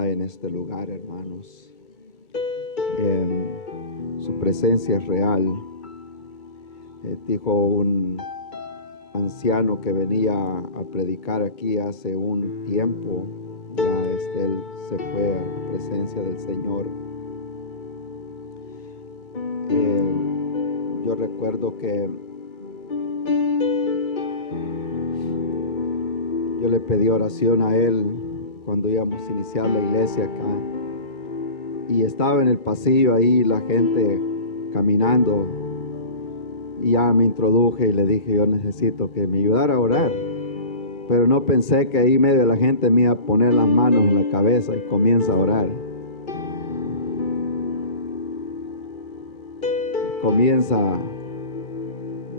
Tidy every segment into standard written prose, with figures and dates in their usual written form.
está en este lugar, hermanos. Su presencia es real. Dijo un anciano que venía a predicar aquí hace un tiempo, ya él se fue a la presencia del Señor. Yo recuerdo que yo le pedí oración a él cuando íbamos a iniciar la iglesia acá, y estaba en el pasillo ahí la gente caminando, y ya me introduje y le dije: yo necesito que me ayudara a orar. Pero no pensé que ahí medio de la gente me iba a poner las manos en la cabeza y comienza a orar. Comienza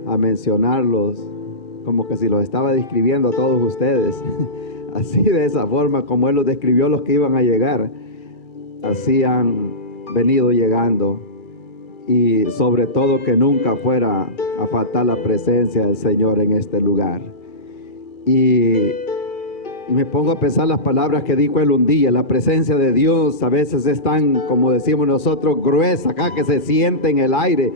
a mencionarlos como que si los estaba describiendo a todos ustedes. Así, de esa forma como él los describió, los que iban a llegar, así han venido llegando. Y sobre todo que nunca fuera a faltar la presencia del Señor en este lugar. Y me pongo a pensar las palabras que dijo él un día. La presencia de Dios a veces es tan, como decimos nosotros, gruesa acá, que se siente en el aire.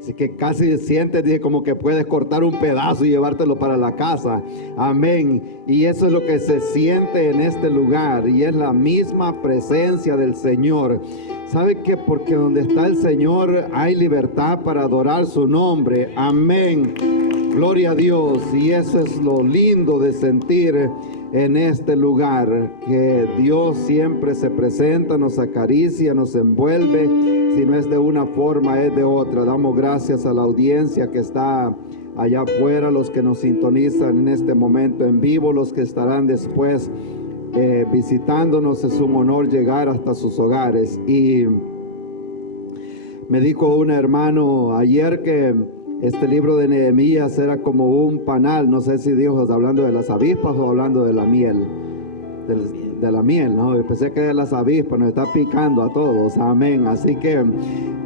Así que casi sientes, dije, como que puedes cortar un pedazo y llevártelo para la casa. Amén. Y eso es lo que se siente en este lugar. Y es la misma presencia del Señor. ¿Sabe qué? Porque donde está el Señor hay libertad para adorar su nombre. Amén. Gloria a Dios. Y eso es lo lindo de sentir en este lugar, que Dios siempre se presenta, nos acaricia, nos envuelve. Si no es de una forma, es de otra. Damos gracias a la audiencia que está allá afuera, los que nos sintonizan en este momento en vivo, los que estarán después visitándonos. Es un honor llegar hasta sus hogares. Y me dijo un hermano ayer que este libro de Nehemías era como un panal. No sé si Dios hablando de las avispas o hablando de la miel. De la miel, ¿no? Yo pensé que de las avispas, nos está picando a todos. Amén. Así que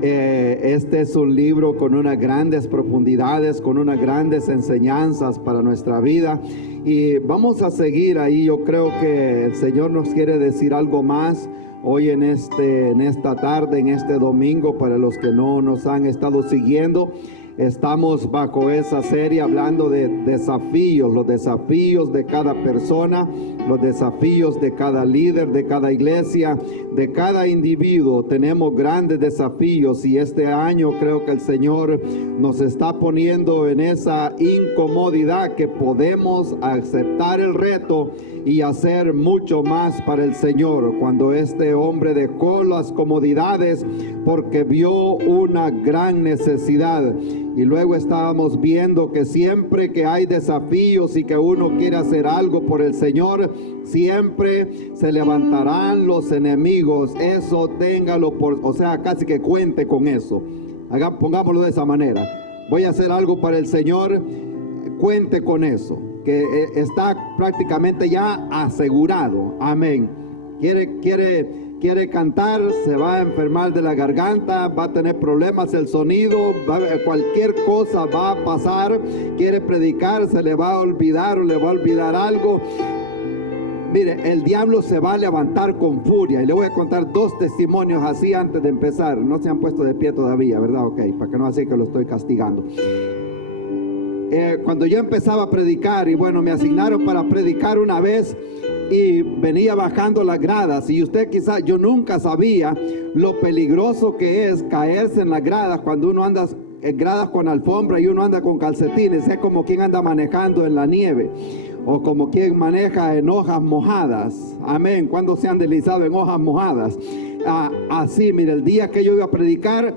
este es un libro con unas grandes profundidades, con unas grandes enseñanzas para nuestra vida. Y vamos a seguir ahí. Yo creo que el Señor nos quiere decir algo más hoy en esta tarde, en este domingo. Para los que no nos han estado siguiendo, estamos bajo esa serie hablando de desafíos, los desafíos de cada persona, los desafíos de cada líder, de cada iglesia, de cada individuo. Tenemos grandes desafíos, y este año creo que el Señor nos está poniendo en esa incomodidad que podemos aceptar el reto y hacer mucho más para el Señor. Cuando este hombre dejó las comodidades porque vio una gran necesidad. Y luego estábamos viendo que siempre que hay desafíos y que uno quiere hacer algo por el Señor, siempre se levantarán los enemigos. Eso téngalo casi que cuente con eso. Pongámoslo de esa manera. Voy a hacer algo para el Señor, cuente con eso, que está prácticamente ya asegurado. Amén. Quiere cantar, se va a enfermar de la garganta, va a tener problemas el sonido, cualquier cosa va a pasar. Quiere predicar, se le va a olvidar o le va a olvidar algo. Mire, el diablo se va a levantar con furia. Y le voy a contar 2 testimonios así antes de empezar. No se han puesto de pie todavía, ¿verdad? Ok, para que no así que lo estoy castigando. Cuando yo empezaba a predicar, y bueno, me asignaron para predicar una vez, y venía bajando las gradas, y usted quizás, yo nunca sabía lo peligroso que es caerse en las gradas cuando uno anda en gradas con alfombra y uno anda con calcetines. Es como quien anda manejando en la nieve, o como quien maneja en hojas mojadas. Amén. ¿Cuándo se han deslizado en hojas mojadas? Así, mire, el día que yo iba a predicar,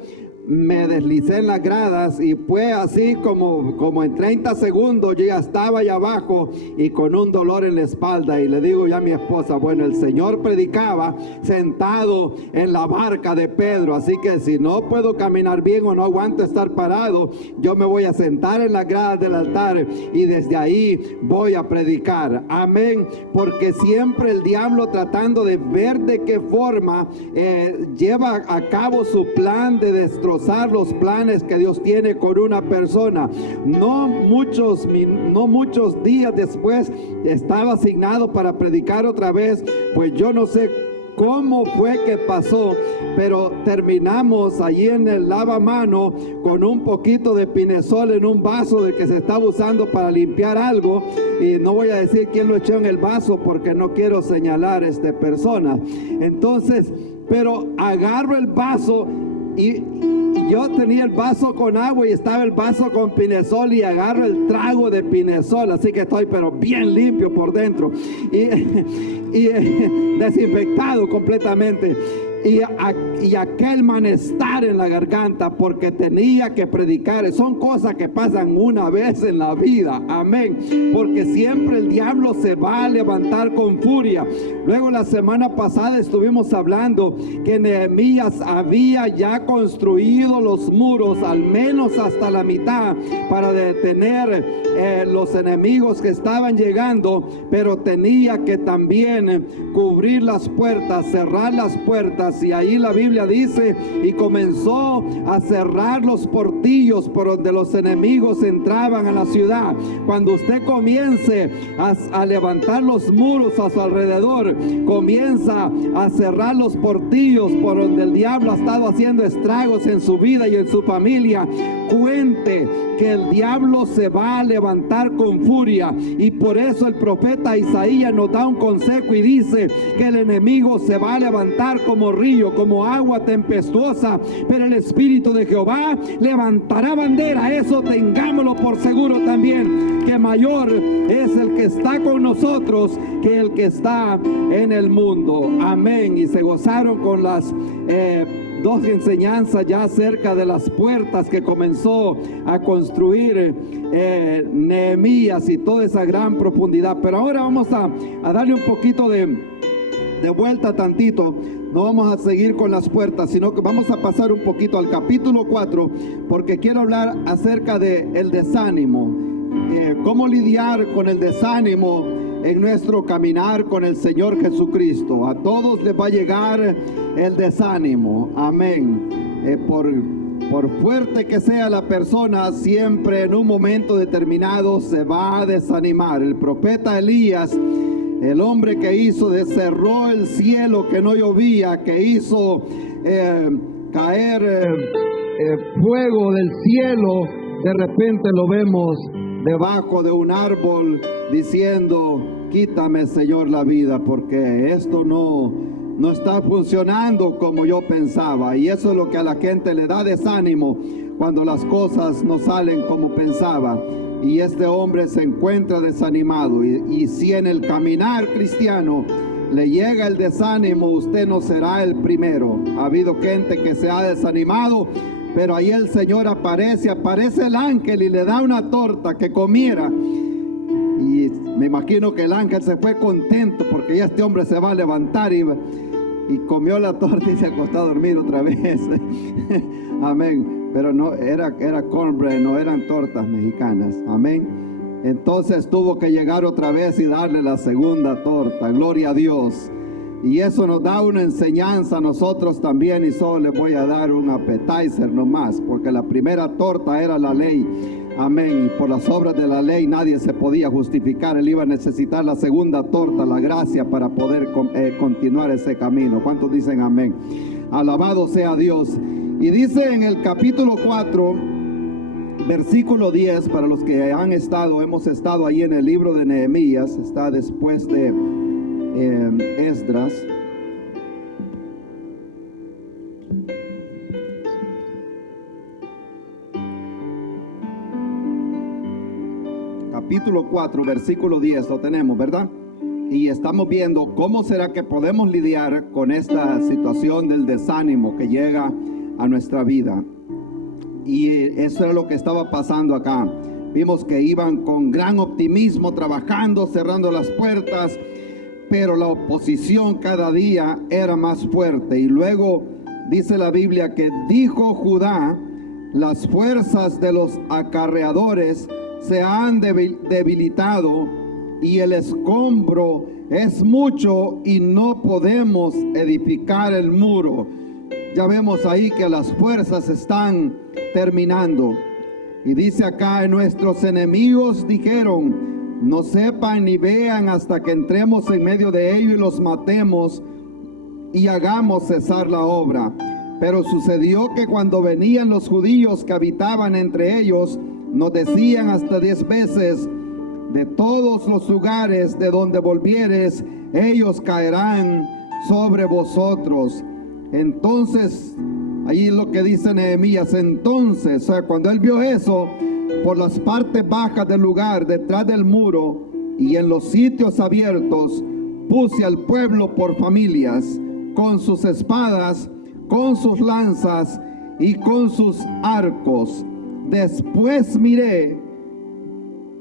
me deslicé en las gradas, y fue así como en 30 segundos yo ya estaba allá abajo y con un dolor en la espalda. Y le digo ya a mi esposa: bueno, el Señor predicaba sentado en la barca de Pedro, así que si no puedo caminar bien o no aguanto estar parado, yo me voy a sentar en las gradas del altar y desde ahí voy a predicar. Amén. Porque siempre el diablo, tratando de ver de qué forma lleva a cabo su plan de destrozar los planes que Dios tiene con una persona. No muchos días después estaba asignado para predicar otra vez. Pues yo no sé cómo fue que pasó, pero terminamos allí en el lavamano con un poquito de Pinesol en un vaso del que se estaba usando para limpiar algo, y no voy a decir quién lo echó en el vaso porque no quiero señalar persona. Entonces, pero agarro el vaso y yo tenía el vaso con agua y estaba el vaso con Pinesol, y agarro el trago de Pinesol, así que estoy pero bien limpio por dentro y desinfectado completamente. Y aquel malestar en la garganta porque tenía que predicar. Son cosas que pasan una vez en la vida, amén, porque siempre el diablo se va a levantar con furia. Luego la semana pasada estuvimos hablando que Nehemías había ya construido los muros al menos hasta la mitad para detener los enemigos que estaban llegando, pero tenía que también cubrir las puertas, cerrar las puertas. Y ahí la Biblia dice, y comenzó a cerrar los portillos por donde los enemigos entraban a la ciudad. Cuando usted comience a levantar los muros a su alrededor, comienza a cerrar los portillos por donde el diablo ha estado haciendo estragos en su vida y en su familia, cuente que el diablo se va a levantar con furia. Y por eso el profeta Isaías nos da un consejo y dice que el enemigo se va a levantar como río, como agua tempestuosa, pero el Espíritu de Jehová levantará bandera. Eso tengámoslo por seguro también, que mayor es el que está con nosotros que el que está en el mundo. Amén. Y se gozaron con las dos enseñanzas ya acerca de las puertas que comenzó a construir Nehemías y toda esa gran profundidad. Pero ahora vamos a darle un poquito de vuelta tantito. No vamos a seguir con las puertas, sino que vamos a pasar un poquito al capítulo 4, porque quiero hablar acerca del desánimo. Cómo lidiar con el desánimo en nuestro caminar con el Señor Jesucristo. A todos les va a llegar el desánimo, amén. Por fuerte que sea la persona, siempre en un momento determinado se va a desanimar. El profeta Elías, el hombre que cerró el cielo que no llovía, que hizo caer fuego del cielo, de repente lo vemos debajo de un árbol diciendo: quítame, Señor, la vida, porque esto no está funcionando como yo pensaba. Y eso es lo que a la gente le da desánimo, cuando las cosas no salen como pensaba. Y este hombre se encuentra desanimado. Y si en el caminar cristiano le llega el desánimo, usted no será el primero. Ha habido gente que se ha desanimado, pero ahí el Señor aparece el ángel y le da una torta que comiera. Y me imagino que el ángel se fue contento porque ya este hombre se va a levantar y comió la torta y se acostó a dormir otra vez. Amén. Pero no era cornbread, no eran tortas mexicanas. Amén. Entonces tuvo que llegar otra vez y darle la segunda torta. Gloria a Dios. Y eso nos da una enseñanza a nosotros también. Y solo les voy a dar un appetizer nomás, porque la primera torta era la ley. Amén. Y por las obras de la ley nadie se podía justificar. Él iba a necesitar la segunda torta, la gracia, para poder continuar ese camino. ¿Cuántos dicen amén? Alabado sea Dios. Y dice en el capítulo 4, versículo 10, para los que hemos estado ahí en el libro de Nehemías, está después de Esdras. Capítulo 4, versículo 10, lo tenemos, ¿verdad? Y estamos viendo cómo será que podemos lidiar con esta situación del desánimo que llega a nuestra vida. Y eso es lo que estaba pasando acá. Vimos que iban con gran optimismo trabajando, cerrando las puertas, pero la oposición cada día era más fuerte. Y luego dice la Biblia que dijo Judá: las fuerzas de los acarreadores se han debilitado y el escombro es mucho y no podemos edificar el muro. Ya vemos ahí que las fuerzas están terminando. Y dice acá: nuestros enemigos dijeron: no sepan ni vean hasta que entremos en medio de ellos y los matemos y hagamos cesar la obra. Pero sucedió que cuando venían los judíos que habitaban entre ellos, nos decían hasta 10 veces: de todos los lugares de donde volvieres, ellos caerán sobre vosotros. Entonces, ahí es lo que dice Nehemías. Entonces, o sea, cuando él vio eso, por las partes bajas del lugar, detrás del muro y en los sitios abiertos, puse al pueblo por familias, con sus espadas, con sus lanzas y con sus arcos. Después miré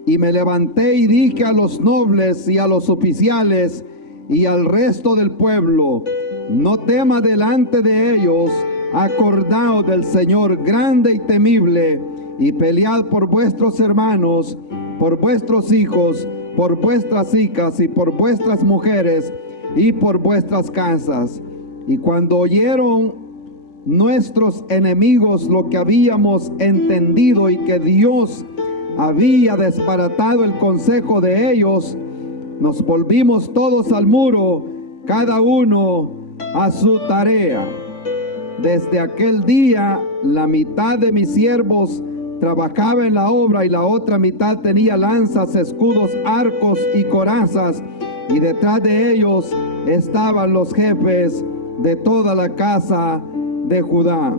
y me levanté y dije a los nobles y a los oficiales y al resto del pueblo: no tema delante de ellos, acordaos del Señor grande y temible, y pelead por vuestros hermanos, por vuestros hijos, por vuestras hijas y por vuestras mujeres y por vuestras casas. Y cuando oyeron nuestros enemigos lo que habíamos entendido y que Dios había desbaratado el consejo de ellos, nos volvimos todos al muro, cada uno a su tarea. Desde aquel día, la mitad de mis siervos trabajaba en la obra y la otra mitad tenía lanzas, escudos, arcos y corazas, y detrás de ellos estaban los jefes de toda la casa de Judá.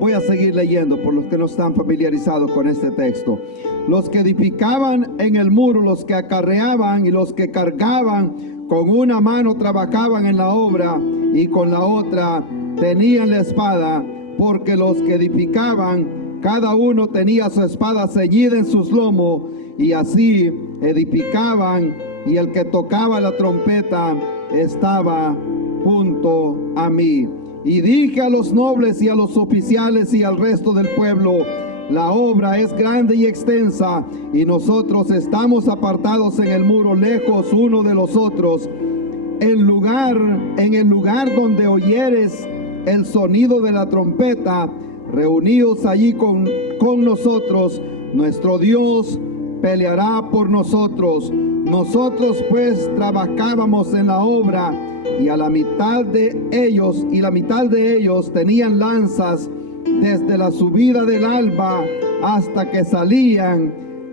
Voy a seguir leyendo por los que no están familiarizados con este texto. Los que edificaban en el muro, los que acarreaban y los que cargaban, con una mano trabajaban en la obra y con la otra tenían la espada, porque los que edificaban, cada uno tenía su espada ceñida en sus lomos, y así edificaban, y el que tocaba la trompeta estaba junto a mí. Y dije a los nobles y a los oficiales y al resto del pueblo: la obra es grande y extensa, y nosotros estamos apartados en el muro, lejos uno de los otros. En el lugar donde oyeres el sonido de la trompeta, reunidos allí con nosotros. Nuestro Dios peleará por nosotros. Nosotros pues trabajábamos en la obra, y a la mitad de ellos tenían lanzas desde la subida del alba hasta que salían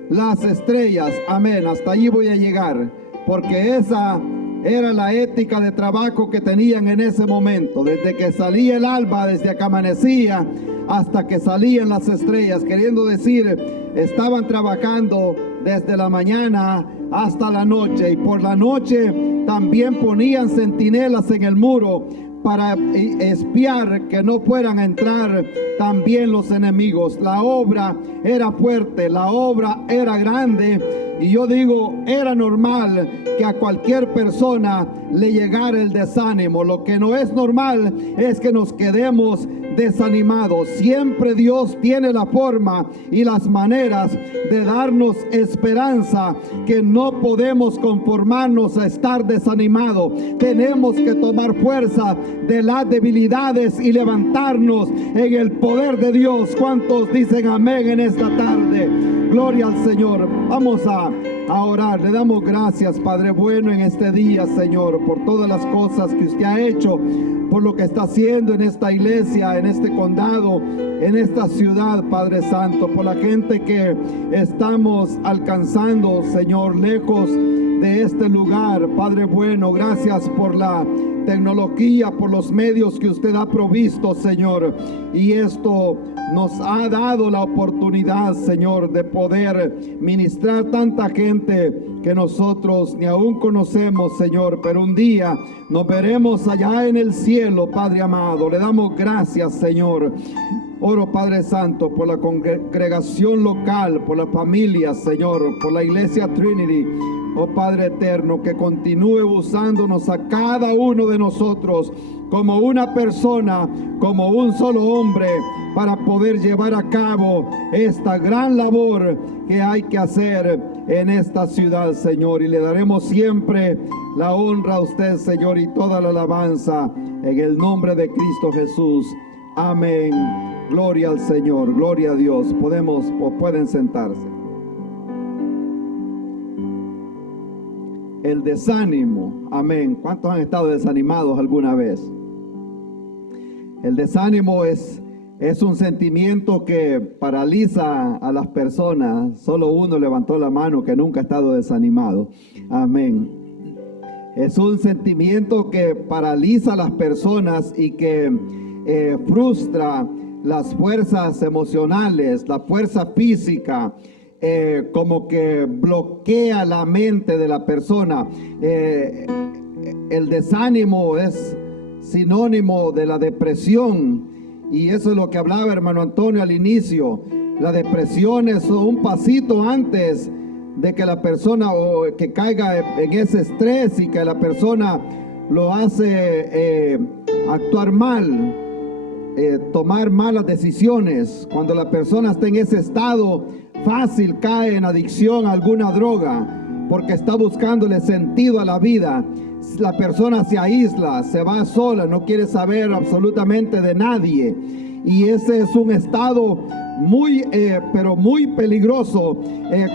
las estrellas. Amén. Hasta allí voy a llegar, porque esa era la ética de trabajo que tenían en ese momento. Desde que salía el alba, desde que amanecía hasta que salían las estrellas, queriendo decir, estaban trabajando desde la mañana hasta la noche, y por la noche también ponían centinelas en el muro para espiar que no fueran a entrar también los enemigos. La obra era fuerte, la obra era grande, y yo digo, era normal que a cualquier persona le llegara el desánimo. Lo que no es normal es que nos quedemos desanimados. Siempre Dios tiene la forma y las maneras de darnos esperanza, que no podemos conformarnos a estar desanimados. Tenemos que tomar fuerza de las debilidades y levantarnos en el poder de Dios. ¿Cuántos dicen amén en esta tarde? Gloria al Señor. Vamos a orar. Le damos gracias, Padre bueno, en este día, Señor, por todas las cosas que usted ha hecho, por lo que está haciendo en esta iglesia, en este condado, en esta ciudad, Padre Santo, por la gente que estamos alcanzando, Señor, lejos de este lugar. Padre bueno, gracias por la tecnología, por los medios que usted ha provisto, Señor, y esto nos ha dado la oportunidad, Señor, de poder ministrar tanta gente que nosotros ni aún conocemos, Señor, pero un día nos veremos allá en el cielo, Padre amado. Le damos gracias, Señor. Oro, Padre Santo, por la congregación local, por la familia, Señor, por la iglesia Trinity. Oh Padre eterno, que continúe usándonos a cada uno de nosotros como una persona, como un solo hombre, para poder llevar a cabo esta gran labor que hay que hacer en esta ciudad, Señor. Y le daremos siempre la honra a usted, Señor, y toda la alabanza en el nombre de Cristo Jesús. Amén. Gloria al Señor, gloria a Dios. Pueden sentarse. el desánimo. Amén. ¿Cuántos han estado desanimados alguna vez? El desánimo es un sentimiento que paraliza a las personas. Solo uno levantó la mano que nunca ha estado desanimado. Amén. Es un sentimiento que paraliza a las personas y que frustra las fuerzas emocionales, la fuerza física, como que bloquea la mente de la persona. El desánimo es sinónimo de la depresión, y eso es lo que hablaba hermano Antonio al inicio. La depresión es un pasito antes de que la persona que caiga en ese estrés y que la persona lo hace actuar mal, tomar malas decisiones. Cuando la persona está en ese estado, fácil cae en adicción a alguna droga porque está buscándole sentido a la vida. La persona se aísla, se va sola, no quiere saber absolutamente de nadie, y ese es un estado muy pero muy peligroso,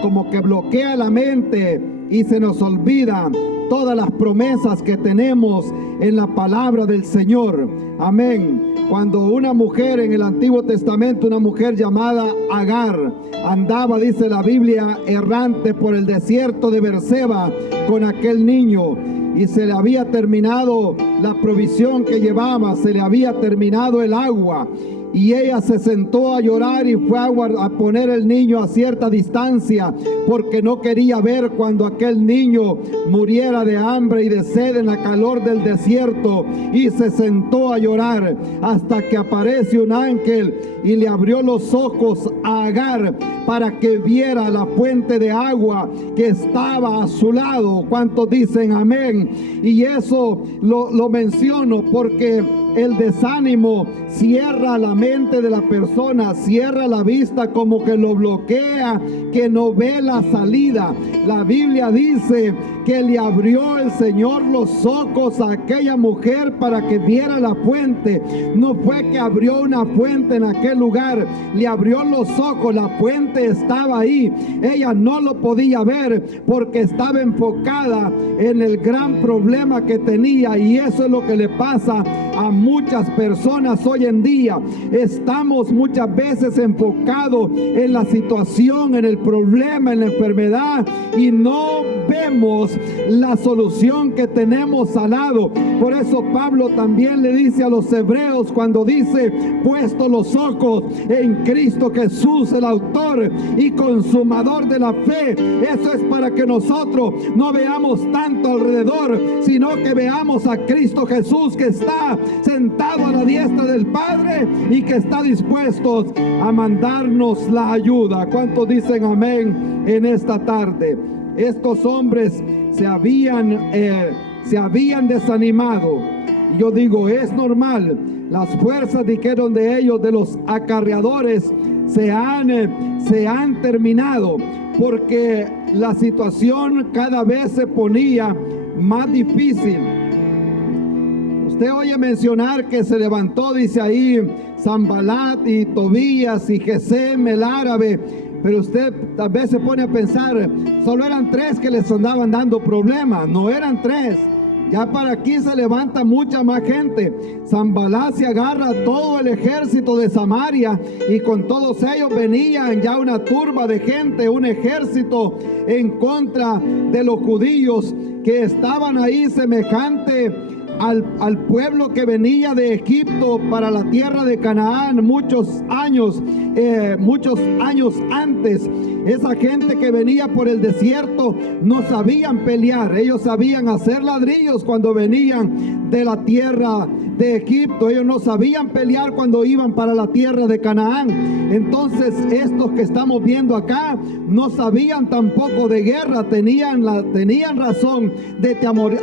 como que bloquea la mente y se nos olvida todas las promesas que tenemos en la palabra del Señor. Amén. Cuando una mujer en el Antiguo Testamento, una mujer llamada Agar, andaba, dice la Biblia, errante por el desierto de Berseba con aquel niño, y se le había terminado la provisión que llevaba, se le había terminado el agua, y ella se sentó a llorar y fue a poner el niño a cierta distancia porque no quería ver cuando aquel niño muriera de hambre y de sed en la calor del desierto, y se sentó a llorar hasta que aparece un ángel y le abrió los ojos a Agar para que viera la fuente de agua que estaba a su lado. ¿Cuántos dicen amén? Y eso lo menciono porque el desánimo cierra la mente de la persona, cierra la vista, como que lo bloquea, que no ve la salida. La Biblia dice que le abrió el Señor los ojos a aquella mujer para que viera la fuente. No fue que abrió una fuente en aquel lugar, le abrió los ojos, la fuente estaba ahí. Ella no lo podía ver porque estaba enfocada en el gran problema que tenía, y eso es lo que le pasa a muchas personas hoy en día. Estamos muchas veces enfocados en la situación, en el problema, en la enfermedad, y no vemos la solución que tenemos al lado. Por eso Pablo también le dice a los hebreos, cuando dice: puesto los ojos en Cristo Jesús, el autor y consumador de la fe. Eso es para que nosotros no veamos tanto alrededor, sino que veamos a Cristo Jesús, que está sentado a la diestra del Padre y que está dispuesto a mandarnos la ayuda. ¿Cuántos dicen amén en esta tarde? Estos hombres se habían desanimado. Yo digo, es normal. Las fuerzas, dijeron de ellos, de los acarreadores, se han terminado, porque la situación cada vez se ponía más difícil. Usted oye mencionar que se levantó, dice ahí, Sanbalat y Tobías y Gesem el árabe, pero usted tal vez se pone a pensar, solo eran 3 que les andaban dando problemas. No eran 3. Ya para aquí se levanta mucha más gente. Sanbalat se agarra a todo el ejército de Samaria, y con todos ellos venían ya una turba de gente, un ejército en contra de los judíos que estaban ahí, semejante al pueblo que venía de Egipto para la tierra de Canaán muchos años antes. Esa gente que venía por el desierto no sabían pelear. Ellos sabían hacer ladrillos cuando venían de la tierra de Egipto. Ellos no sabían pelear cuando iban para la tierra de Canaán. Entonces estos que estamos viendo acá no sabían tampoco de guerra, tenían razón de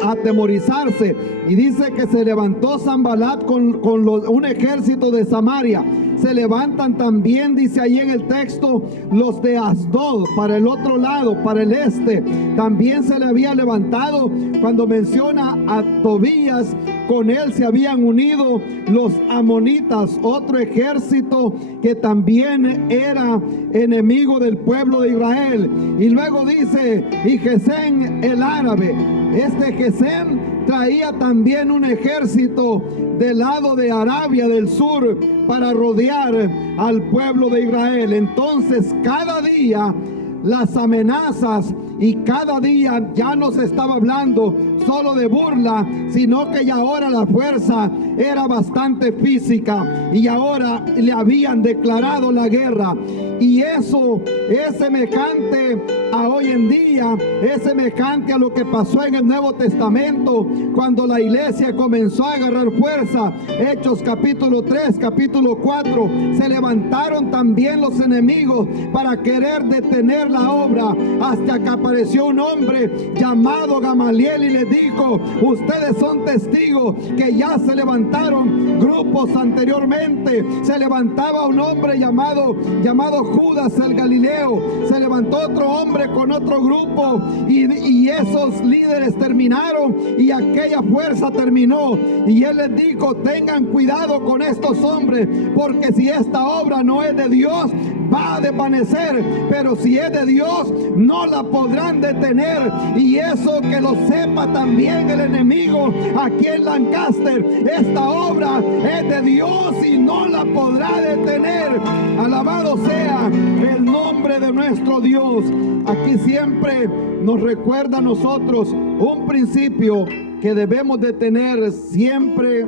atemorizarse. Y dice que se levantó Sanbalat con un ejército de Samaria. Se levantan también, dice ahí en el texto, los de Asdod, para el otro lado, para el este. También se le había levantado. Cuando menciona a Tobías, con él se habían unido los amonitas, otro ejército que también era enemigo del pueblo de Israel. Y luego dice, y Gesem el árabe. Este Gesem traía también un ejército del lado de Arabia del sur para rodear al pueblo de Israel. Entonces cada día las amenazas, y cada día ya no se estaba hablando solo de burla, sino que ya ahora la fuerza era bastante física y ahora le habían declarado la guerra. Y eso es semejante a hoy en día, es semejante a lo que pasó en el Nuevo Testamento cuando la iglesia comenzó a agarrar fuerza. Hechos capítulo 3, capítulo 4, se levantaron también los enemigos para querer detener la obra, hasta que apareció un hombre llamado Gamaliel y les dijo: ustedes son testigos que ya se levantaron grupos anteriormente. Se levantaba un hombre llamado Judas el Galileo, se levantó otro hombre con otro grupo, y esos líderes terminaron y aquella fuerza terminó. Y él les dijo: tengan cuidado con estos hombres, porque si esta obra no es de Dios, va a desvanecer, pero si es de Dios, no la podrán detener. Y eso que lo sepa también el enemigo aquí en Lancaster: esta obra es de Dios y no la podrá detener. Alabado sea el nombre de nuestro Dios. Aquí siempre nos recuerda a nosotros un principio que debemos de tener siempre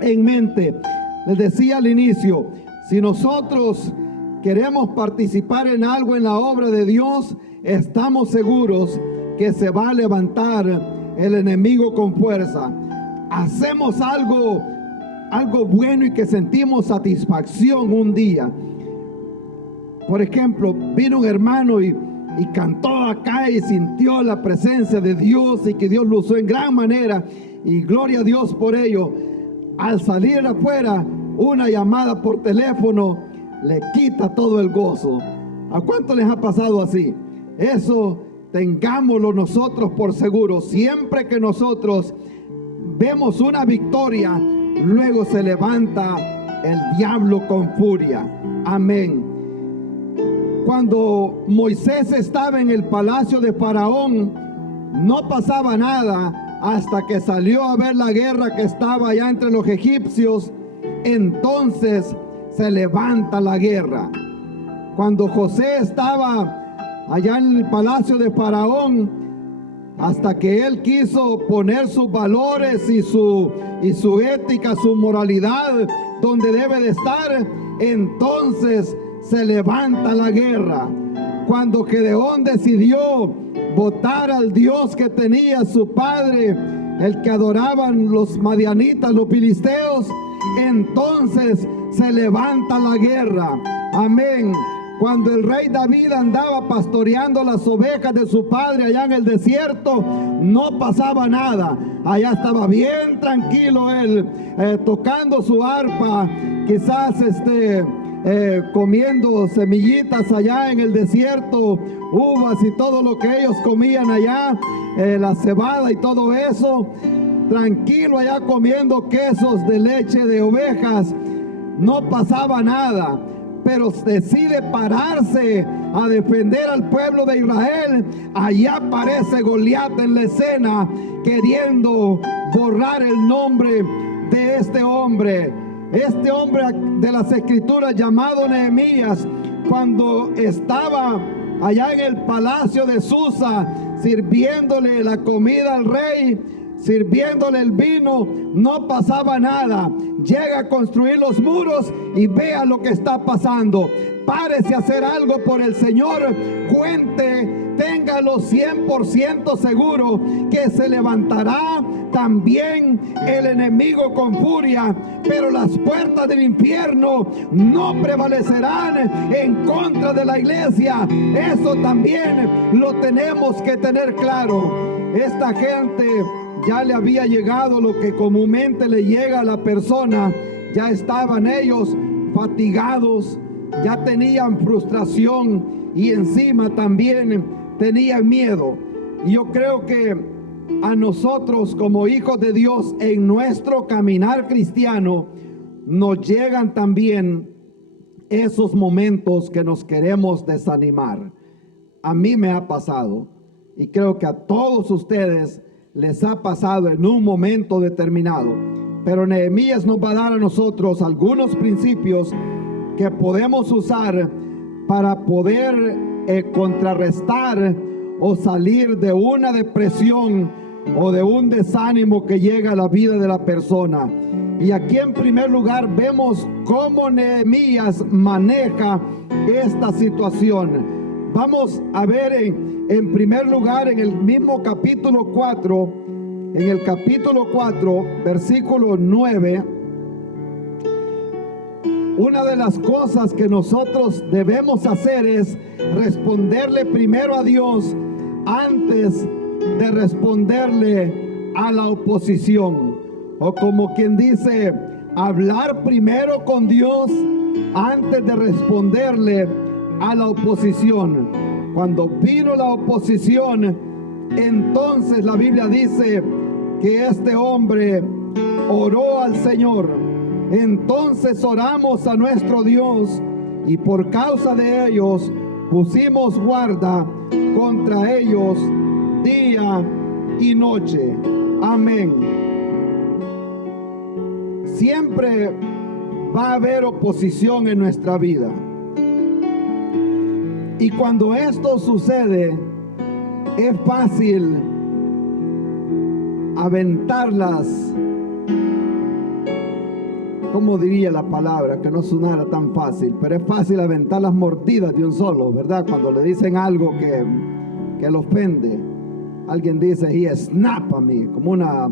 en mente. Les decía al inicio, si nosotros queremos participar en algo en la obra de Dios, estamos seguros que se va a levantar el enemigo con fuerza. Hacemos algo bueno y que sentimos satisfacción un día. Por ejemplo, vino un hermano y cantó acá y sintió la presencia de Dios y que Dios lo usó en gran manera, y gloria a Dios por ello. Al salir afuera, una llamada por teléfono le quita todo el gozo. ¿A cuánto les ha pasado así? Eso tengámoslo nosotros por seguro. Siempre que nosotros vemos una victoria, luego se levanta el diablo con furia. Amén. Cuando Moisés estaba en el palacio de Faraón, no pasaba nada hasta que salió a ver la guerra que estaba allá entre los egipcios. Entonces se levanta la guerra. Cuando José estaba allá en el palacio de Faraón, hasta que él quiso poner sus valores y su ética, su moralidad donde debe de estar, entonces se levanta la guerra. Cuando Gedeón decidió votar al Dios que tenía su padre, el que adoraban los madianitas, los filisteos, entonces se levanta la guerra. Amén. Cuando el rey David andaba pastoreando las ovejas de su padre allá en el desierto, no pasaba nada. Allá estaba bien tranquilo él, tocando su arpa, quizás comiendo semillitas allá en el desierto, uvas y todo lo que ellos comían allá, la cebada y todo eso, tranquilo allá comiendo quesos de leche de ovejas. No pasaba nada, pero decide pararse a defender al pueblo de Israel. Allá aparece Goliat en la escena, queriendo borrar el nombre de este hombre de las escrituras llamado Nehemías. Cuando estaba allá en el palacio de Susa, sirviéndole la comida al rey, sirviéndole el vino, no pasaba nada. Llega a construir los muros y vea lo que está pasando. Párese a hacer algo por el Señor. Cuente, téngalo 100% seguro que se levantará también el enemigo con furia, pero las puertas del infierno no prevalecerán en contra de la iglesia. Eso también lo tenemos que tener claro. Esta gente ya le había llegado lo que comúnmente le llega a la persona. Ya estaban ellos fatigados, ya tenían frustración y encima también tenían miedo. Y yo creo que a nosotros como hijos de Dios en nuestro caminar cristiano nos llegan también esos momentos que nos queremos desanimar. A mí me ha pasado y creo que a todos ustedes les ha pasado en un momento determinado. Pero Nehemías nos va a dar a nosotros algunos principios que podemos usar para poder contrarrestar o salir de una depresión o de un desánimo que llega a la vida de la persona. Y aquí en primer lugar vemos cómo Nehemías maneja esta situación. Vamos a ver en primer lugar en el mismo capítulo 4, en el capítulo 4, versículo 9, una de las cosas que nosotros debemos hacer es responderle primero a Dios antes de responderle a la oposición. O como quien dice, hablar primero con Dios antes de responderle a la oposición. Cuando vino la oposición, entonces la Biblia dice que este hombre oró al Señor. Entonces oramos a nuestro Dios y por causa de ellos pusimos guarda contra ellos día y noche. Amén. Siempre va a haber oposición en nuestra vida. Y cuando esto sucede, es fácil aventarlas, ¿cómo diría la palabra? Que no sonara tan fácil, pero es fácil aventar las mordidas de un solo, ¿verdad? Cuando le dicen algo que lo ofende. Alguien dice, he snap a mí, como una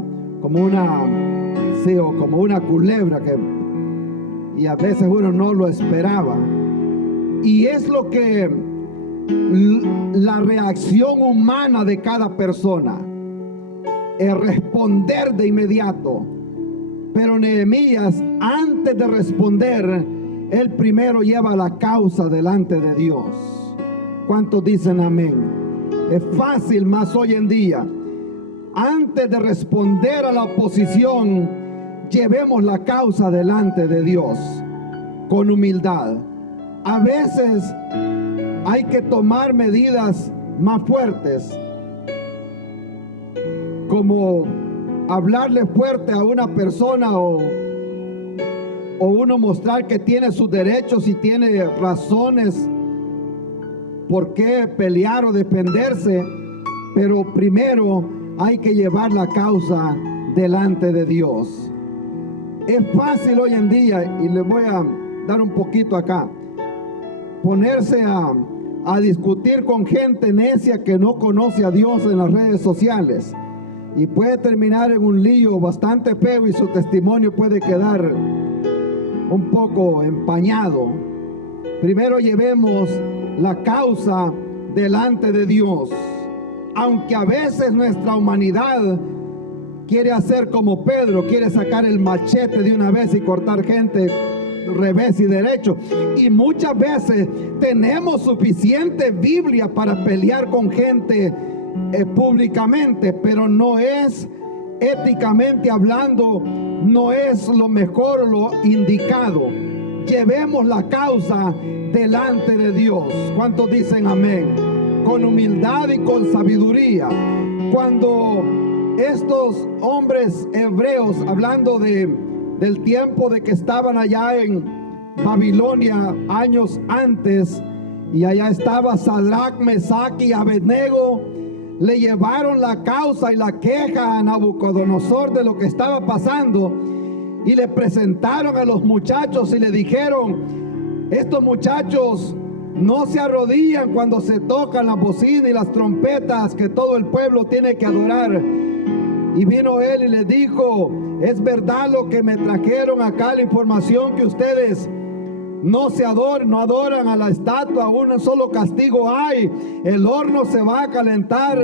culebra y a veces uno no lo esperaba. Y es lo que la reacción humana de cada persona, es responder de inmediato. Pero Nehemías, antes de responder, él primero lleva la causa delante de Dios. ¿Cuántos dicen amén? Es fácil más hoy en día. Antes de responder a la oposición, llevemos la causa delante de Dios con humildad. A veces hay que tomar medidas más fuertes, como hablarle fuerte a una persona o uno mostrar que tiene sus derechos y tiene razones por qué pelear o defenderse, pero primero hay que llevar la causa delante de Dios. Es fácil hoy en día, y les voy a dar un poquito acá, ponerse a discutir con gente necia que no conoce a Dios en las redes sociales, y puede terminar en un lío bastante feo y su testimonio puede quedar un poco empañado. Primero llevemos la causa delante de Dios. Aunque a veces nuestra humanidad quiere hacer como Pedro, quiere sacar el machete de una vez y cortar gente revés y derecho. Y muchas veces tenemos suficiente Biblia para pelear con gente públicamente, pero no es, éticamente hablando, no es lo mejor o lo indicado. Llevemos la causa delante de Dios. ¿Cuántos dicen amén? Con humildad y con sabiduría. Cuando estos hombres hebreos, hablando del tiempo de que estaban allá en Babilonia años antes, y allá estaba Sadrach, Mesach y Abednego, le llevaron la causa y la queja a Nabucodonosor de lo que estaba pasando, y le presentaron a los muchachos y le dijeron: estos muchachos no se arrodillan cuando se tocan la bocina y las trompetas que todo el pueblo tiene que adorar. Y vino él y les dijo: es verdad lo que me trajeron acá, la información que ustedes no adoran a la estatua. Un solo castigo hay: el horno se va a calentar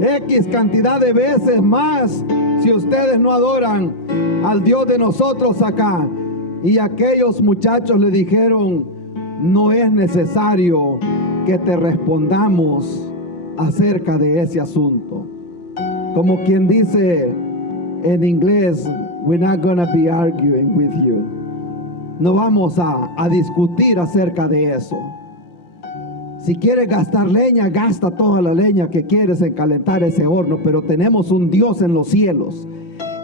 X cantidad de veces más si ustedes no adoran al Dios de nosotros acá. Y aquellos muchachos le dijeron: no es necesario que te respondamos acerca de ese asunto. Como quien dice en inglés, we're not gonna be arguing with you. No vamos a discutir acerca de eso. Si quieres gastar leña, gasta toda la leña que quieres en calentar ese horno, pero tenemos un Dios en los cielos,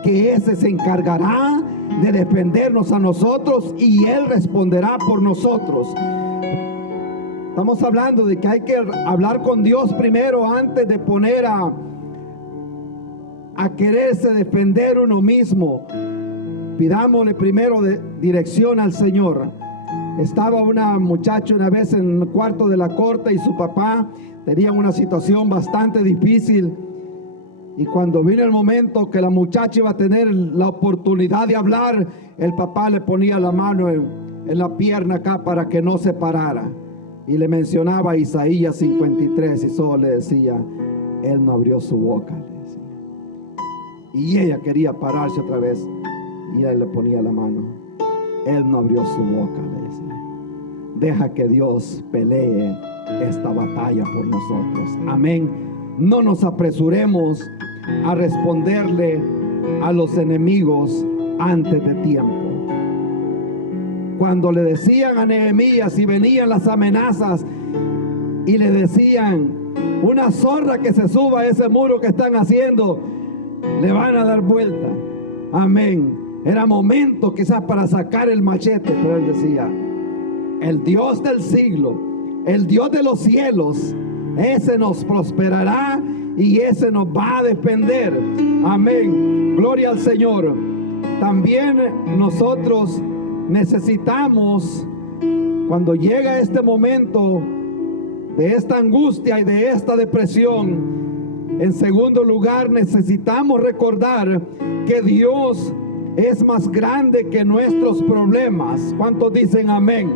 que ese se encargará de defendernos a nosotros y Él responderá por nosotros. Estamos hablando de que hay que hablar con Dios primero antes de poner a quererse defender uno mismo. Pidámosle primero dirección al Señor. Estaba una muchacha una vez en el cuarto de la corte y su papá tenía una situación bastante difícil. Y cuando vino el momento que la muchacha iba a tener la oportunidad de hablar, el papá le ponía la mano en la pierna acá para que no se parara. Y le mencionaba Isaías 53 y solo le decía, él no abrió su boca, le decía. Y ella quería pararse otra vez y él le ponía la mano. Él no abrió su boca, le decía. Deja que Dios pelee esta batalla por nosotros. Amén. No nos apresuremos a responderle a los enemigos antes de tiempo. Cuando le decían a Nehemías y venían las amenazas y le decían, una zorra que se suba a ese muro que están haciendo, le van a dar vuelta. Amén. Era momento quizás para sacar el machete, pero él decía, el Dios del siglo, el Dios de los cielos, ese nos prosperará y ese nos va a defender. Amén. Gloria al Señor. También nosotros necesitamos, cuando llega este momento de esta angustia y de esta depresión, en segundo lugar necesitamos recordar que Dios es más grande que nuestros problemas. ¿Cuántos dicen amén?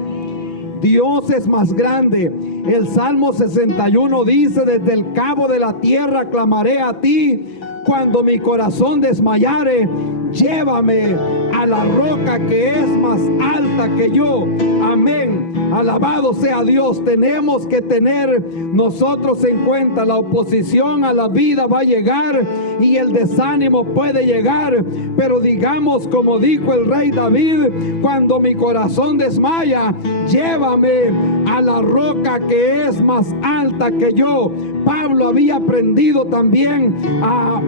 Dios es más grande. El Salmo 61 dice, desde el cabo de la tierra clamaré a ti, cuando mi corazón desmayare, llévame a la roca que es más alta que yo. Amén. Alabado sea Dios. Tenemos que tener nosotros en cuenta, la oposición a la vida va a llegar y el desánimo puede llegar, pero digamos como dijo el rey David, cuando mi corazón desmaya, llévame a la roca que es más alta que yo. Pablo había aprendido también a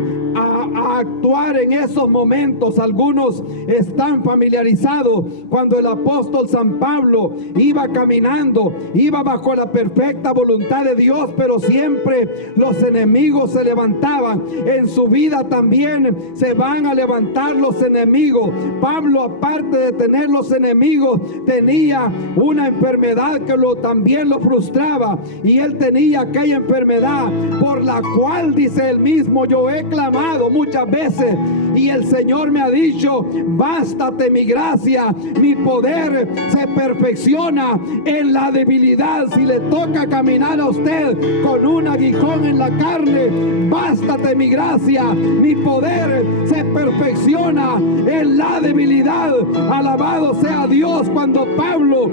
actuar en esos momentos. Algunos están familiarizados cuando el apóstol San Pablo iba caminando, iba bajo la perfecta voluntad de Dios, pero siempre los enemigos se levantaban. En su vida también se van a levantar los enemigos. Pablo, aparte de tener los enemigos, tenía una enfermedad que también lo frustraba, y él tenía aquella enfermedad por la cual, dice él mismo, yo he clamado muchas veces y el Señor me ha dicho, bástate mi gracia, mi poder se perfecciona en la debilidad. Si le toca caminar a usted con un aguijón en la carne, bástate mi gracia, mi poder se perfecciona en la debilidad. Alabado sea Dios. Cuando Pablo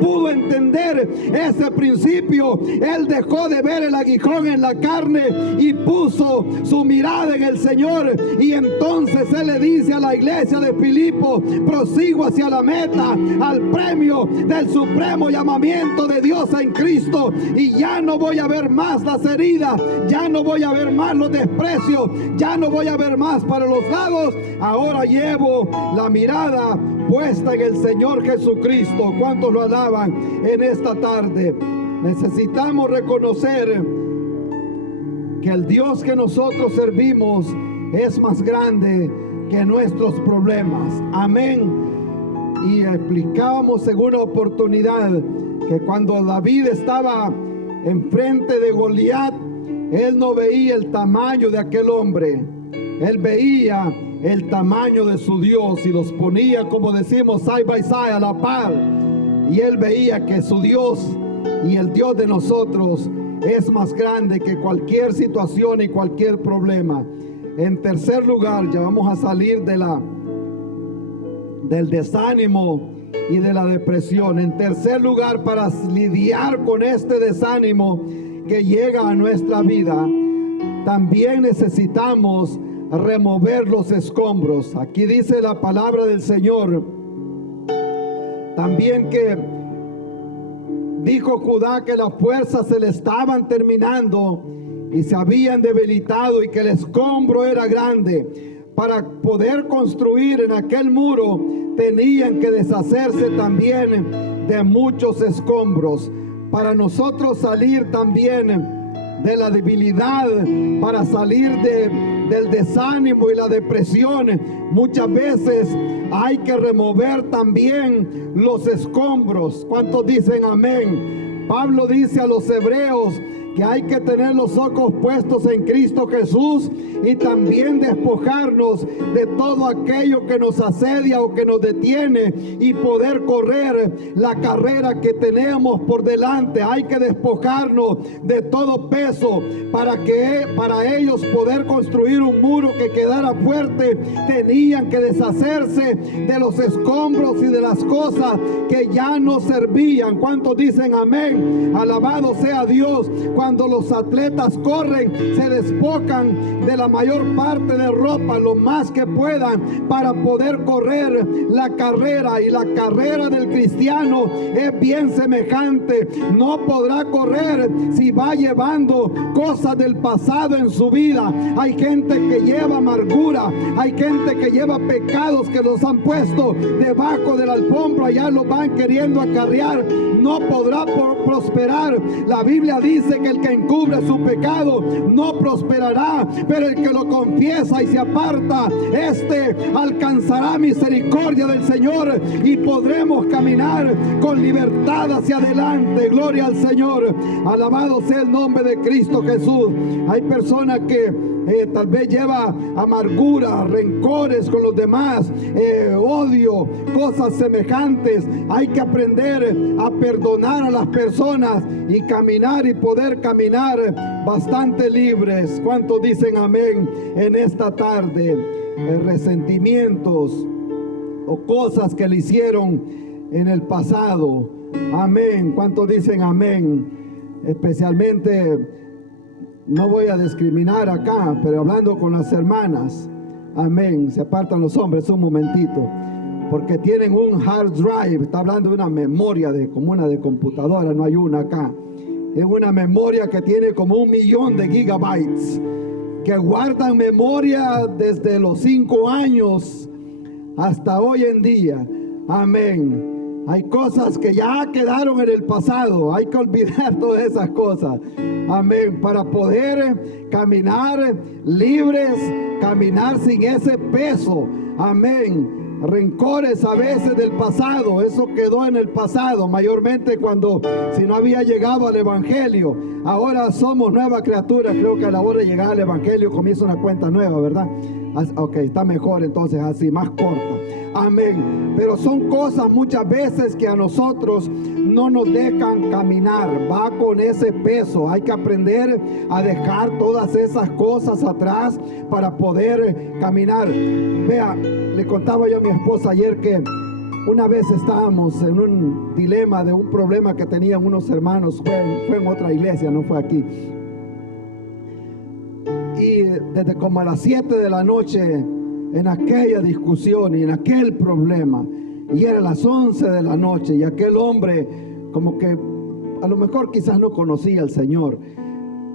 pudo entender ese principio, él dejó de ver el aguijón en la carne y puso su mirada en el Señor. Y entonces él le dice a la iglesia de Filipo, prosigo hacia la meta, al premio del supremo llamamiento de Dios en Cristo, y ya no voy a ver más las heridas, ya no voy a ver más los desprecios, ya no voy a ver más para los lados. Ahora llevo la mirada puesta en el Señor Jesucristo. ¿Cuántos lo alaban en esta tarde? Necesitamos reconocer que el Dios que nosotros servimos es más grande que nuestros problemas. Amén. Y explicábamos en una oportunidad que cuando David estaba enfrente de Goliat, él no veía el tamaño de aquel hombre, él veía el tamaño de su Dios y los ponía, como decimos, side by side, a la par. Y él veía que su Dios y el Dios de nosotros es más grande que cualquier situación y cualquier problema. En tercer lugar, ya vamos a salir del desánimo y de la depresión. En tercer lugar, para lidiar con este desánimo que llega a nuestra vida, también necesitamos remover los escombros. Aquí dice la palabra del Señor también que Dijo Judá que las fuerzas se le estaban terminando y se habían debilitado y que el escombro era grande. Para poder construir en aquel muro tenían que deshacerse también de muchos escombros. Para nosotros salir también de la debilidad, para salir del desánimo y la depresión, muchas veces hay que remover también los escombros. ¿Cuántos dicen amén? Pablo dice a los hebreos que hay que tener los ojos puestos en Cristo Jesús y también despojarnos de todo aquello que nos asedia o que nos detiene y poder correr la carrera que tenemos por delante. Hay que despojarnos de todo peso para ellos poder construir un muro que quedara fuerte. Tenían que deshacerse de los escombros y de las cosas que ya no servían. ¿Cuántos dicen amén? Alabado sea Dios. Cuando los atletas corren, se despojan de la mayor parte de ropa, lo más que puedan, para poder correr la carrera. Y la carrera del cristiano es bien semejante. No podrá correr si va llevando cosas del pasado en su vida. Hay gente que lleva amargura, hay gente que lleva pecados que los han puesto debajo de la alfombra, ya los van queriendo acarrear. No podrá prosperar. La Biblia dice que el que encubre su pecado no prosperará, pero el que lo confiesa y se aparta, este alcanzará misericordia del Señor y podremos caminar con libertad hacia adelante. Gloria al Señor. Alabado sea el nombre de Cristo Jesús. Hay personas que tal vez lleva amargura, rencores con los demás, odio, cosas semejantes. Hay que aprender a perdonar a las personas y caminar y poder caminar bastante libres. ¿Cuántos dicen amén en esta tarde? Resentimientos o cosas que le hicieron en el pasado. Amén. ¿Cuántos dicen amén? Especialmente, no voy a discriminar acá, pero hablando con las hermanas, amén, se apartan los hombres un momentito, porque tienen un hard drive. Está hablando de una memoria como una de computadora, no hay una acá. Es una memoria que tiene como 1 millón de gigabytes, que guardan memoria desde los 5 años hasta hoy en día. Amén. Hay cosas que ya quedaron en el pasado. Hay que olvidar todas esas cosas. Amén. Para poder caminar libres, caminar sin ese peso. Amén. Rencores a veces del pasado, eso quedó en el pasado, mayormente cuando, si no había llegado al Evangelio. Ahora somos nueva criatura. Creo que a la hora de llegar al Evangelio comienza una cuenta nueva, ¿verdad? Ok, está mejor entonces así, más corta. Amén. Pero son cosas muchas veces que a nosotros no nos dejan caminar. Va con ese peso. Hay que aprender a dejar todas esas cosas atrás para poder caminar. Vea, le contaba yo a mi esposa ayer que una vez estábamos en un dilema de un problema que tenían unos hermanos. Fue en otra iglesia, no fue aquí. Y desde como a las 7 de la noche, en aquella discusión y en aquel problema, y era las 11 de la noche, y aquel hombre como que a lo mejor quizás no conocía al Señor,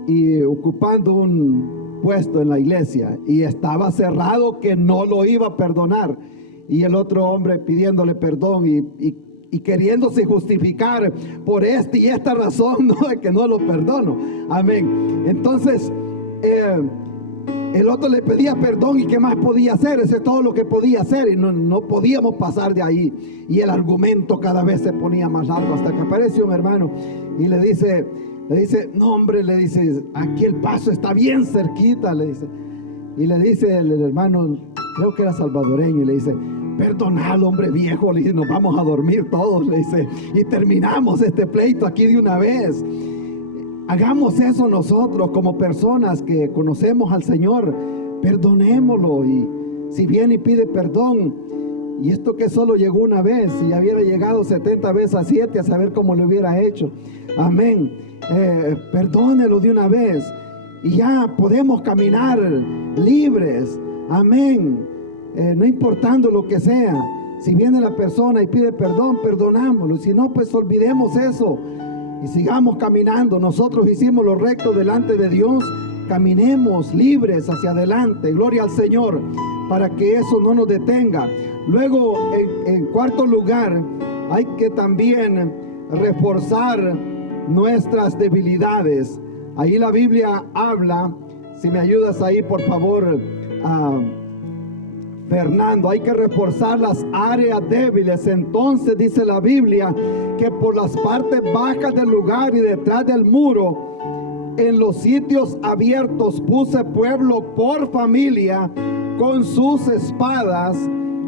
y ocupando un puesto en la iglesia, y estaba cerrado que no lo iba a perdonar, y el otro hombre pidiéndole perdón y queriéndose justificar por y esta razón, no, de que no lo perdono. Amén. Entonces el otro le pedía perdón, y qué más podía hacer. Ese es todo lo que podía hacer, y no podíamos pasar de ahí. Y el argumento cada vez se ponía más largo, hasta que aparece un hermano y le dice, no hombre, le dice, aquí el paso está bien cerquita, le dice. Y le dice el hermano, creo que era salvadoreño, y le dice, perdonalo, hombre viejo, le dice, nos vamos a dormir todos, le dice, y terminamos este pleito aquí de una vez. Hagamos eso nosotros como personas que conocemos al Señor. Perdonémoslo, y si viene y pide perdón, y esto que solo llegó una vez, si hubiera llegado 70 veces a 7, a saber cómo lo hubiera hecho. Amén. Perdónelo de una vez y ya podemos caminar libres. Amén. No importando lo que sea, si viene la persona y pide perdón, perdonámoslo. Si no, pues olvidemos eso. y sigamos caminando. Nosotros hicimos lo recto delante de Dios. Caminemos libres hacia adelante, gloria al Señor, para que eso no nos detenga. Luego, en cuarto lugar, hay que también reforzar nuestras debilidades. Ahí la Biblia habla, si me ayudas ahí por favor, Fernando, hay que reforzar las áreas débiles. Entonces dice la Biblia que por las partes bajas del lugar y detrás del muro, en los sitios abiertos puse pueblo por familia, con sus espadas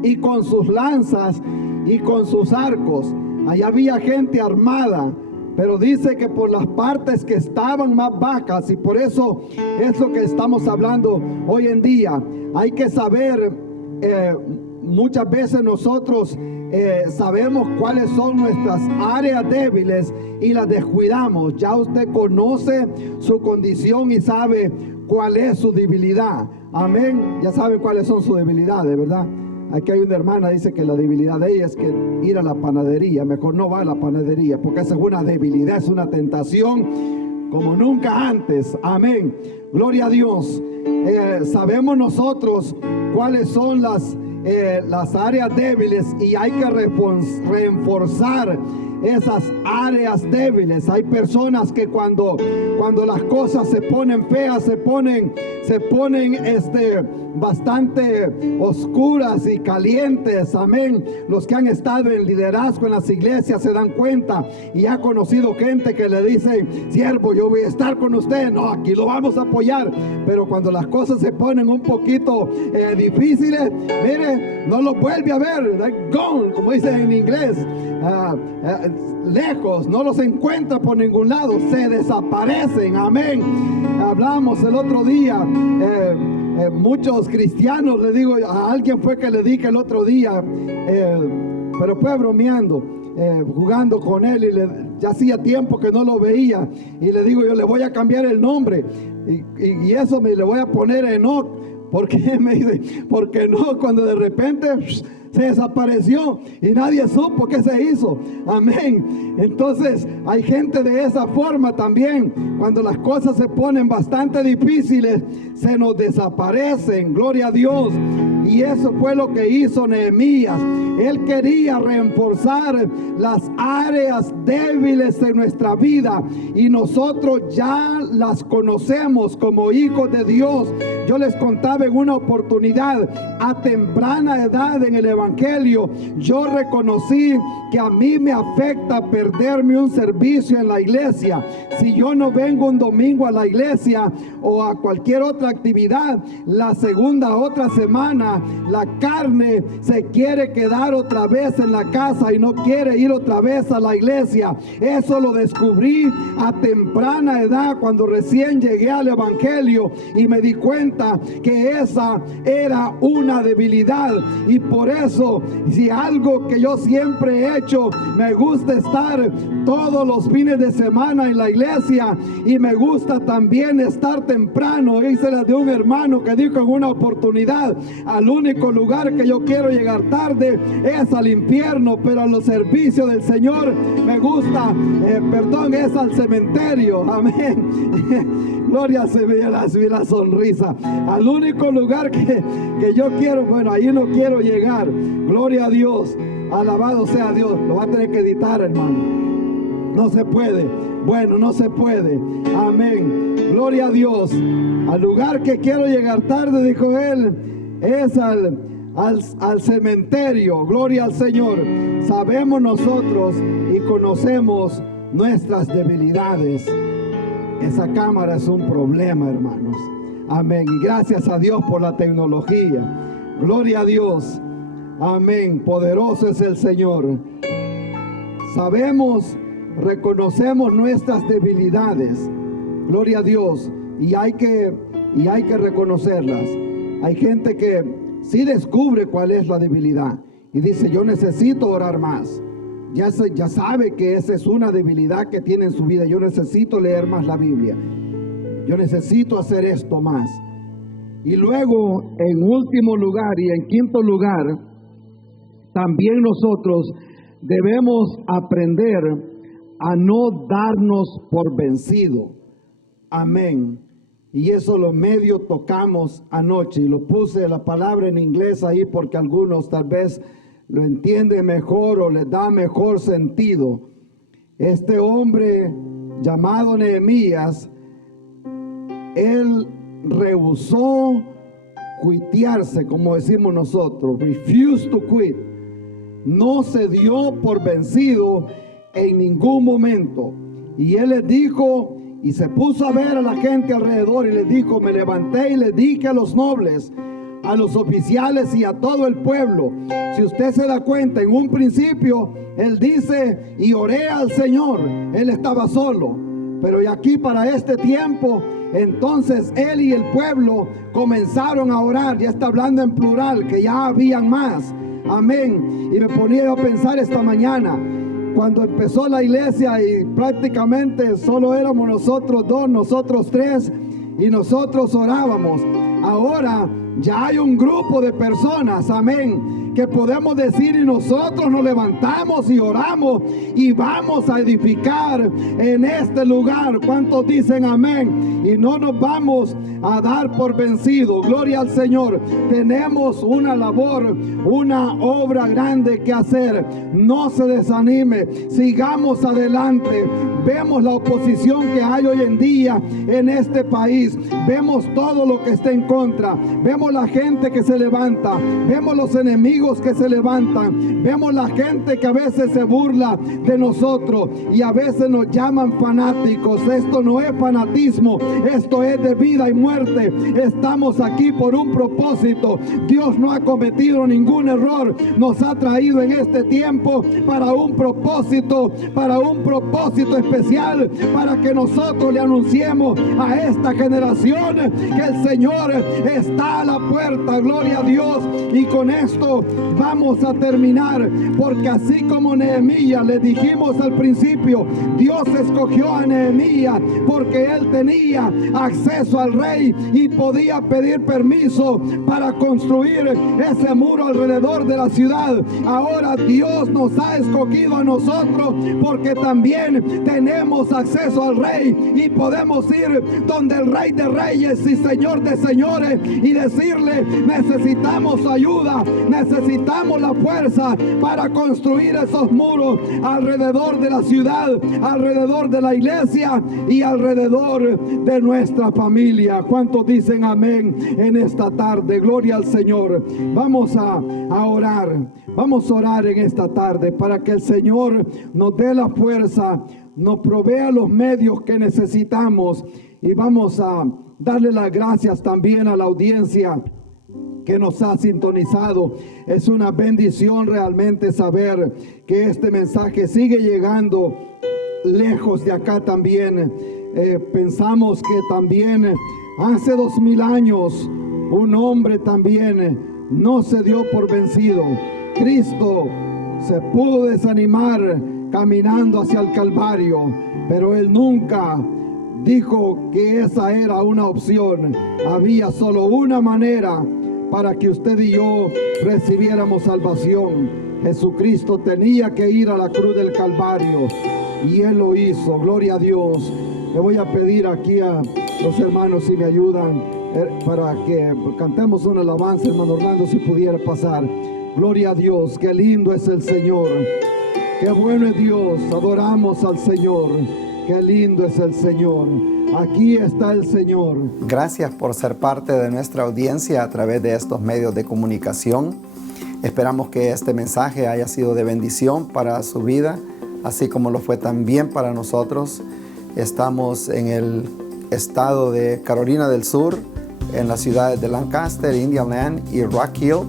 y con sus lanzas y con sus arcos. Allá había gente armada, pero dice que por las partes que estaban más bajas, y por eso es lo que estamos hablando hoy en día. Hay que saber, muchas veces nosotros sabemos cuáles son nuestras áreas débiles y las descuidamos. Ya usted conoce su condición y sabe cuál es su debilidad. Amén. Ya sabe cuáles son sus debilidades, ¿verdad? Aquí hay una hermana, dice que la debilidad de ella es que ir a la panadería. Mejor no va a la panadería, porque esa es una debilidad, es una tentación como nunca antes. Amén. Gloria a Dios. Sabemos nosotros cuáles son las áreas débiles, y hay que reforzar esas áreas débiles. Hay personas que cuando las cosas se ponen feas, se ponen bastante oscuras y calientes. Amén. Los que han estado en liderazgo en las iglesias se dan cuenta, y ha conocido gente que le dice: siervo, yo voy a estar con usted, no, aquí lo vamos a apoyar. Pero cuando las cosas se ponen un poquito difíciles, mire, no lo vuelve a ver, like gone, como dicen en inglés. Lejos, no los encuentra por ningún lado, se desaparecen. Amén. Hablamos el otro día, muchos cristianos, le digo, a alguien fue que le dije el otro día, pero fue bromeando, jugando con él, y ya hacía tiempo que no lo veía, y le digo, yo le voy a cambiar el nombre, y eso le voy a poner Enoch. ¿Por qué? Me dice, porque no, cuando de repente se desapareció y nadie supo qué se hizo. Amén. Entonces hay gente de esa forma también. Cuando las cosas se ponen bastante difíciles, se nos desaparecen. Gloria a Dios. Y eso fue lo que hizo Nehemías. Él quería reforzar las áreas débiles de nuestra vida, y nosotros ya las conocemos como hijos de Dios. Yo les contaba en una oportunidad, a temprana edad en el evangelio, yo reconocí que a mí me afecta perderme un servicio en la iglesia. Si yo no vengo un domingo a la iglesia o a cualquier otra actividad, la segunda otra semana la carne se quiere quedar otra vez en la casa y no quiere ir otra vez a la iglesia. Eso lo descubrí a temprana edad, cuando recién llegué al evangelio, y me di cuenta que esa era una debilidad. Y por eso, si algo que yo siempre he hecho, me gusta estar todos los fines de semana en la iglesia, y me gusta también estar temprano. Hice la de un hermano que dijo en una oportunidad: al único lugar que yo quiero llegar tarde es al infierno, pero a los servicios del Señor me gusta, es al cementerio. Amén. Gloria, se ve la sonrisa. Al único lugar que yo quiero, bueno, ahí no quiero llegar. Gloria a Dios. Alabado sea Dios. Lo va a tener que editar, hermano. No se puede. Bueno, no se puede. Amén. Gloria a Dios. Al lugar que quiero llegar tarde, dijo él, es al cementerio. Gloria al Señor. Sabemos nosotros y conocemos nuestras debilidades. Esa cámara es un problema, hermanos. Amén. Y gracias a Dios por la tecnología. Gloria a Dios. Amén. Poderoso es el Señor. Sabemos, reconocemos nuestras debilidades. Gloria a Dios. Y hay que reconocerlas. Hay gente que sí descubre cuál es la debilidad y dice: yo necesito orar más. Ya sabe que esa es una debilidad que tiene en su vida. Yo necesito leer más la Biblia. Yo necesito hacer esto más. Y luego, en último lugar y en quinto lugar, también nosotros debemos aprender a no darnos por vencido. Amén. Y eso lo medio tocamos anoche y lo puse la palabra en inglés ahí porque algunos tal vez lo entienden mejor o les da mejor sentido. Este hombre llamado Nehemías, él rehusó quitearse, como decimos nosotros, refused to quit. No se dio por vencido en ningún momento. Y él les dijo, y se puso a ver a la gente alrededor y les dijo, me levanté y les dije a los nobles, a los oficiales y a todo el pueblo. Si usted se da cuenta, en un principio él dice, y oré al Señor. Él estaba solo, pero y aquí para este tiempo, entonces él y el pueblo comenzaron a orar. Ya está hablando en plural, que ya habían más. Amén. Y me ponía a pensar esta mañana, cuando empezó la iglesia y prácticamente solo éramos nosotros dos, nosotros tres, y nosotros orábamos. Ahora ya hay un grupo de personas, amén, que podemos decir, y nosotros nos levantamos y oramos y vamos a edificar en este lugar. ¿Cuántos dicen amén? Y no nos vamos a dar por vencido. Gloria al Señor. Tenemos una labor, una obra grande que hacer. No se desanime, sigamos adelante. Vemos la oposición que hay hoy en día en este país. Vemos todo lo que está en contra. Vemos la gente que se levanta. Vemos los enemigos que se levantan. Vemos la gente que a veces se burla de nosotros y a veces nos llaman fanáticos. Esto no es fanatismo, esto es de vida y muerte. Estamos aquí por un propósito. Dios no ha cometido ningún error. Nos ha traído en este tiempo para un propósito especial, para que nosotros le anunciemos a esta generación que el Señor está a la puerta. Gloria a Dios. Y con esto vamos a terminar, porque así como Nehemías, le dijimos al principio, Dios escogió a Nehemías porque él tenía acceso al rey y podía pedir permiso para construir ese muro alrededor de la ciudad. Ahora Dios nos ha escogido a nosotros porque también tenemos acceso al rey y podemos ir donde el Rey de Reyes y Señor de Señores y decirle, necesitamos ayuda, necesitamos la fuerza para construir esos muros alrededor de la ciudad, alrededor de la iglesia y alrededor de nuestra familia. ¿Cuántos dicen amén en esta tarde? Gloria al Señor. Vamos a orar. Vamos a orar en esta tarde para que el Señor nos dé la fuerza, nos provea los medios que necesitamos, y vamos a darle las gracias también a la audiencia que nos ha sintonizado. Es una bendición realmente saber que este mensaje sigue llegando lejos de acá también. Pensamos que también hace 2000 años un hombre también no se dio por vencido. Cristo se pudo desanimar caminando hacia el Calvario, pero él nunca dijo que esa era una opción. Había solo una manera para que usted y yo recibiéramos salvación. Jesucristo tenía que ir a la cruz del Calvario y él lo hizo. Gloria a Dios. Le voy a pedir aquí a los hermanos si me ayudan para que cantemos una alabanza. Hermano Orlando, si pudiera pasar. Gloria a Dios, qué lindo es el Señor, qué bueno es Dios. Adoramos al Señor, qué lindo es el Señor. Aquí está el Señor. Gracias por ser parte de nuestra audiencia a través de estos medios de comunicación. Esperamos que este mensaje haya sido de bendición para su vida, así como lo fue también para nosotros. Estamos en el estado de Carolina del Sur, en las ciudades de Lancaster, Indian Land y Rock Hill.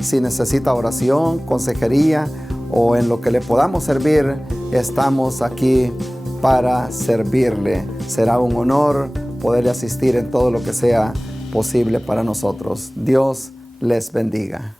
Si necesita oración, consejería o en lo que le podamos servir, estamos aquí para servirle. Será un honor poderle asistir en todo lo que sea posible para nosotros. Dios les bendiga.